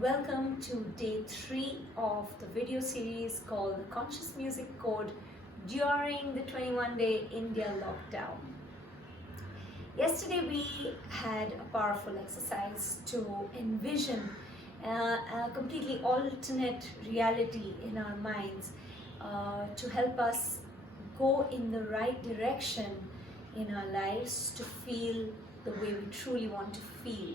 welcome to day 3 of the video series called the Conscious Music Code during the 21-day India lockdown. Yesterday we had a powerful exercise to envision a completely alternate reality in our minds to help us go in the right direction in our lives to feel the way we truly want to feel.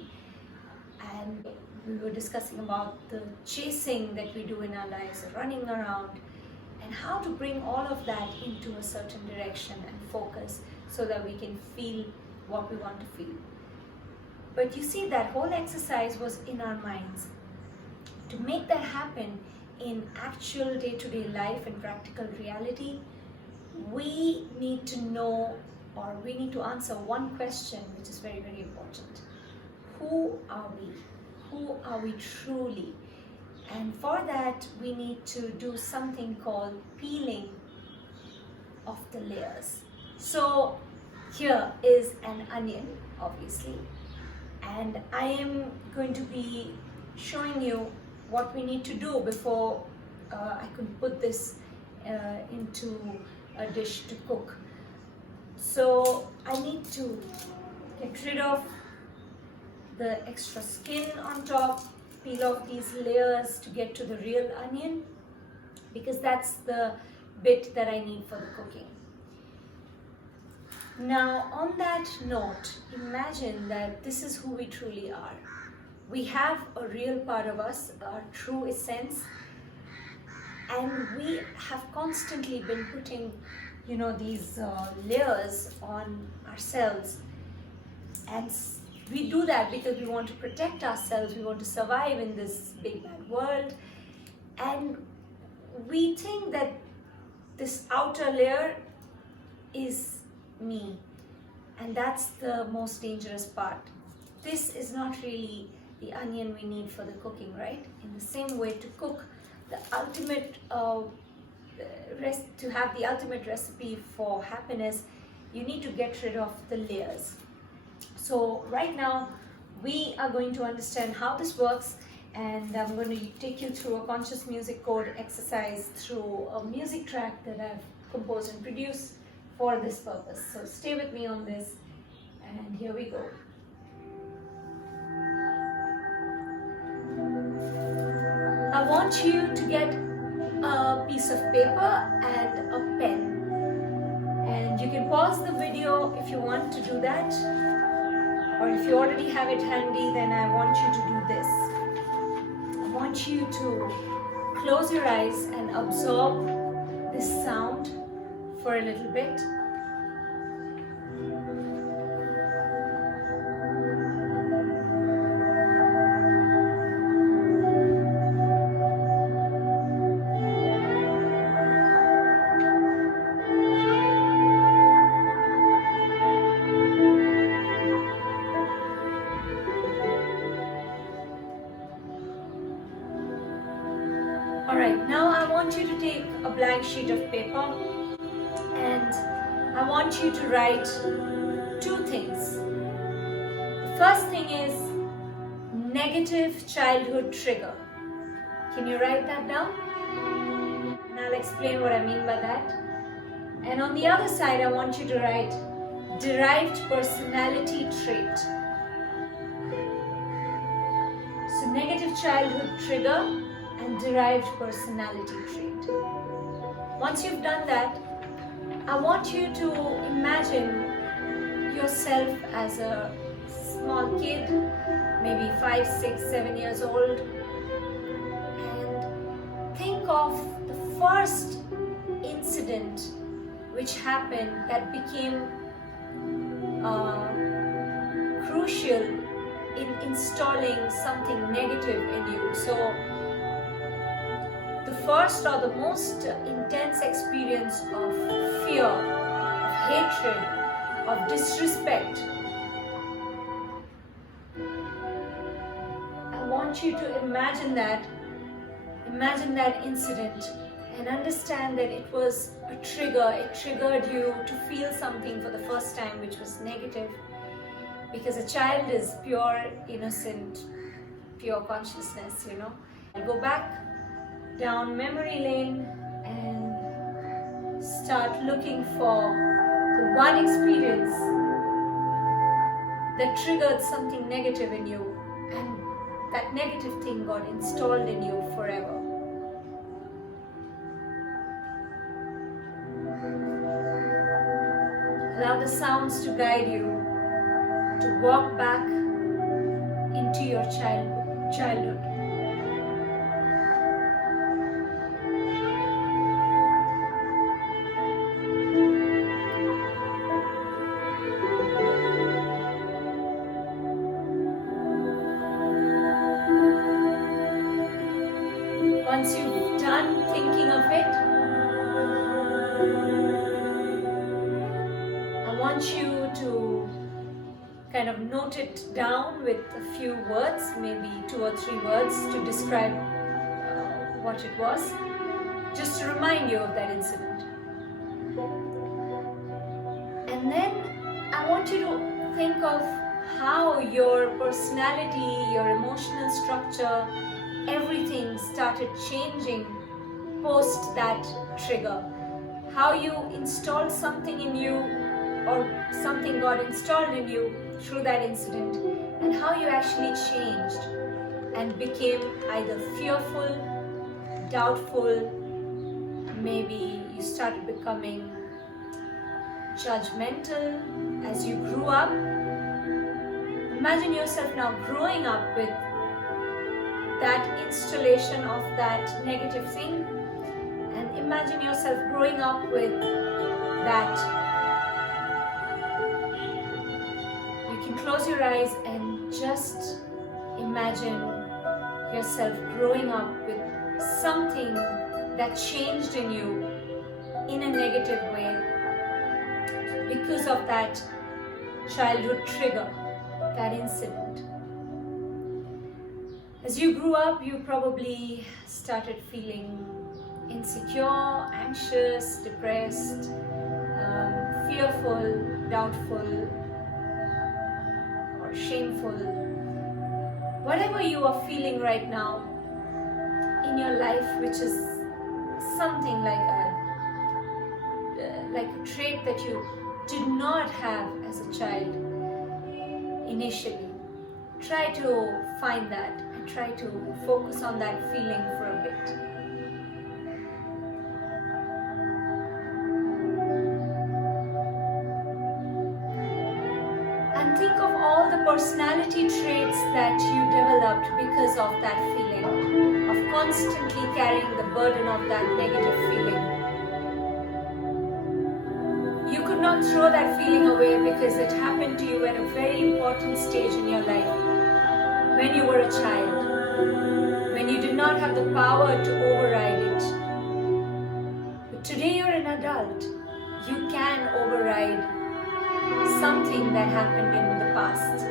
And we were discussing about the chasing that we do in our lives, running around, and how to bring all of that into a certain direction and focus so that we can feel what we want to feel. But you see, that whole exercise was in our minds. To make that happen in actual day-to-day life and practical reality, we need to know, or we need to answer one question which is very, very important. Who are we? Who are we truly? And for that we need to do something called peeling of the layers. So here is an onion, obviously, and I am going to be showing you what we need to do before I can put this into a dish to cook. So I need to get rid of the extra skin on top, peel off these layers to get to the real onion, because that's the bit that I need for the cooking. Now, on that note, imagine that this is who we truly are. We have a real part of us, our true essence, and we have constantly been putting, these layers on ourselves. And we do that because we want to protect ourselves, we want to survive in this big bad world, and we think that this outer layer is me, and that's the most dangerous part. This is not really the onion we need for the cooking, right? In the same way, to cook the ultimate to have the ultimate recipe for happiness, you need to get rid of the layers. So right now we are going to understand how this works, and I'm going to take you through a conscious music code exercise through a music track that I've composed and produced for this purpose. So stay with me on this, and here we go. I want you to get a piece of paper and a pen, and you can pause the video if you want to do that, or if you already have it handy, then I want you to do this. I want you to close your eyes and absorb this sound for a little bit. Alright, now I want you to take a blank sheet of paper, and I want you to write 2 things. The first thing is negative childhood trigger. Can you write that down? And I'll explain what I mean by that. And on the other side, I want you to write derived personality trait. So negative childhood trigger and derived personality trait. Once you've done that, I want you to imagine yourself as a small kid, maybe 5, 6, 7 years old, and think of the first incident which happened that became crucial in installing something negative in you. So the first or the most intense experience of fear, of hatred, of disrespect. I want you to imagine that incident, and understand that it was a trigger. It triggered you to feel something for the first time which was negative, because a child is pure, innocent, pure consciousness, you know. I'll go back down memory lane and start looking for the one experience that triggered something negative in you, and that negative thing got installed in you forever. Allow the sounds to guide you to walk back into your childhood. Once you've done thinking of it, I want you to kind of note it down with a few words, maybe 2 or 3 words to describe what it was, just to remind you of that incident. And then I want you to think of how your personality, your emotional structure, everything started changing post that trigger. How you installed something in you, or something got installed in you through that incident, and how you actually changed and became either fearful, doubtful, maybe you started becoming judgmental as you grew up. Imagine yourself now growing up with that installation of that negative thing, and imagine yourself growing up with that. You can close your eyes and just imagine yourself growing up with something that changed in you in a negative way because of that childhood trigger, that incident. As you grew up, you probably started feeling insecure, anxious, depressed, fearful, doubtful, or shameful. Whatever you are feeling right now in your life, which is something like a trait that you did not have as a child initially, try to find that. Try to focus on that feeling for a bit. And think of all the personality traits that you developed because of that feeling, of constantly carrying the burden of that negative feeling. You could not throw that feeling away because it happened to you at a very important stage in your life. When you were a child, when you did not have the power to override it. But today you're an adult, you can override something that happened in the past.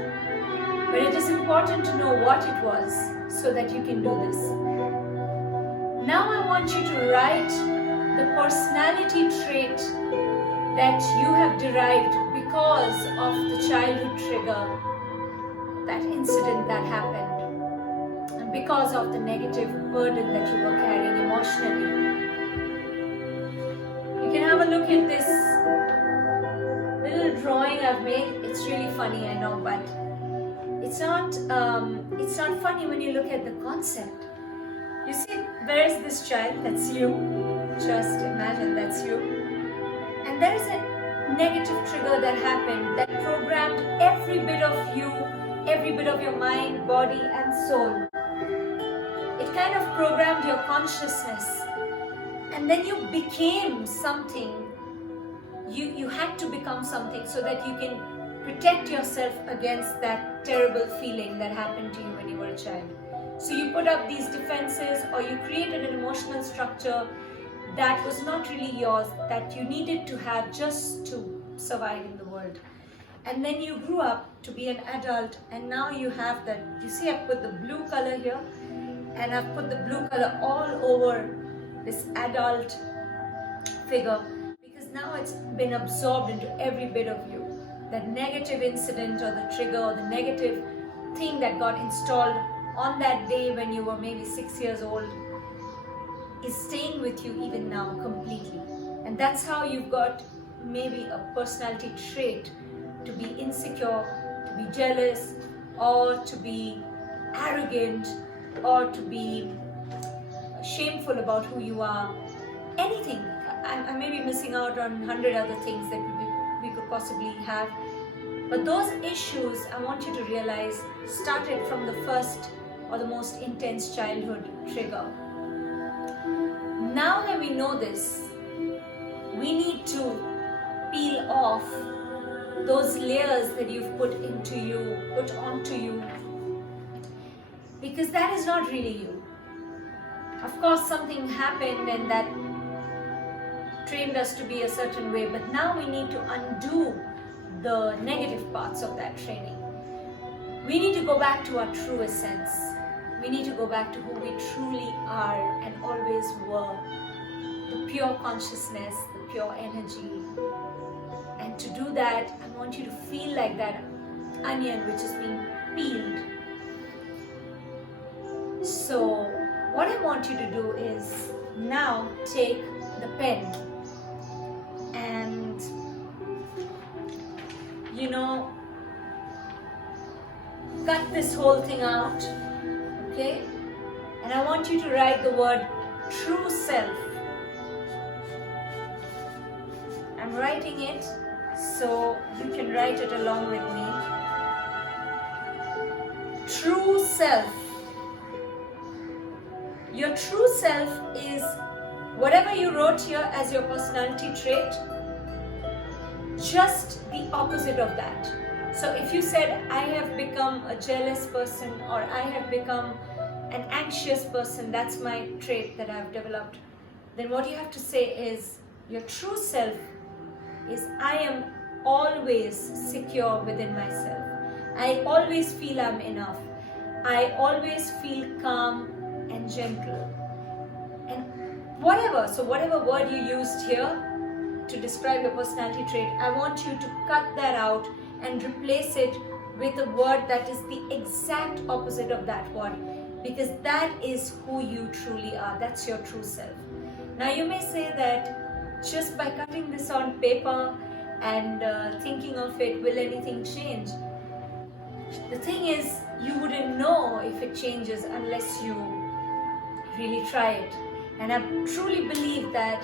But it is important to know what it was so that you can do this. Now I want you to write the personality trait that you have derived because of the childhood trigger, that incident that happened, and because of the negative burden that you were carrying emotionally. You can have a look at this little drawing I've made. It's really funny, I know, but it's not funny when you look at the concept. You see, there's this child, that's you. Just imagine that's you. And there's a negative trigger that happened that programmed every bit of you, every bit of your mind, body and soul. It kind of programmed your consciousness, and then you became something. You had to become something so that you can protect yourself against that terrible feeling that happened to you when you were a child. So you put up these defenses, or you created an emotional structure that was not really yours, that you needed to have just to survive in the world. And then you grew up to be an adult, and now you have that. You see, I've put the blue color here, and I've put the blue color all over this adult figure, because now it's been absorbed into every bit of you. That negative incident or the trigger or the negative thing that got installed on that day when you were maybe 6 years old is staying with you even now completely. And that's how you've got maybe a personality trait to be insecure, to be jealous, or to be arrogant, or to be shameful about who you are. Anything. I may be missing out on 100 other things that we could possibly have. But those issues, I want you to realize, started from the first or the most intense childhood trigger. Now that we know this, we need to peel off those layers that you've put onto you, because that is not really you. Of course, something happened and that trained us to be a certain way, but now we need to undo the negative parts of that training. We need to go back to our true essence. We need to go back to who we truly are and always were. The pure consciousness, the pure energy. And to do that, I want you to feel like that onion which is being peeled. So what I want you to do is now take the pen and, you know, cut this whole thing out, okay? And I want you to write the word true self. I'm writing it so you can write it along with me. True self. Your true self is whatever you wrote here as your personality trait, just the opposite of that. So if you said, I have become a jealous person, or I have become an anxious person, that's my trait that I've developed, then what you have to say is, your true self is, I am always secure within myself. I always feel I'm enough. I always feel calm and gentle. And whatever word you used here to describe your personality trait, I want you to cut that out and replace it with a word that is the exact opposite of that word, because that is who you truly are. That's your true self. Now you may say that just by cutting this on paper and thinking of it, will anything change? The thing is, you wouldn't know if it changes unless you really try it. And I truly believe that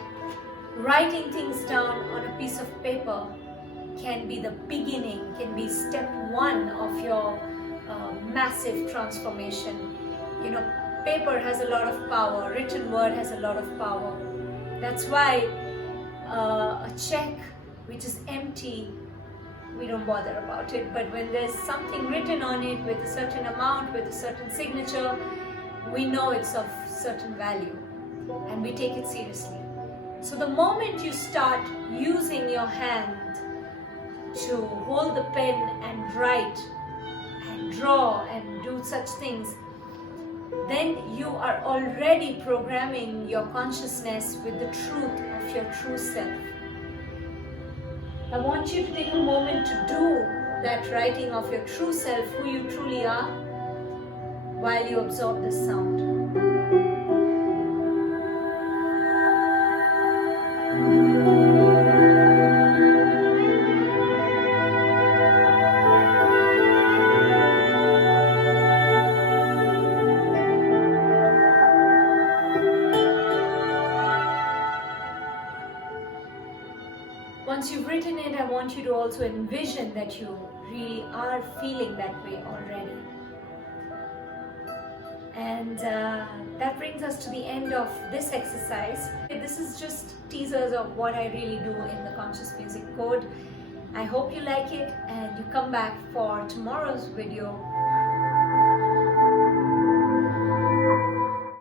writing things down on a piece of paper can be the beginning, can be step one of your massive transformation. You know, paper has a lot of power, written word has a lot of power. That's why a check which is empty, we don't bother about it. But when there's something written on it with a certain amount, with a certain signature, we know it's of certain value and we take it seriously. So the moment you start using your hand to hold the pen and write and draw and do such things, then you are already programming your consciousness with the truth of your true self. I want you to take a moment to do that writing of your true self, who you truly are, while you absorb this sound. Once you've written it, I want you to also envision that you really are feeling that way already. And that brings us to the end of this exercise. This is just teasers of what I really do in the Conscious Music Code. I hope you like it and you come back for tomorrow's video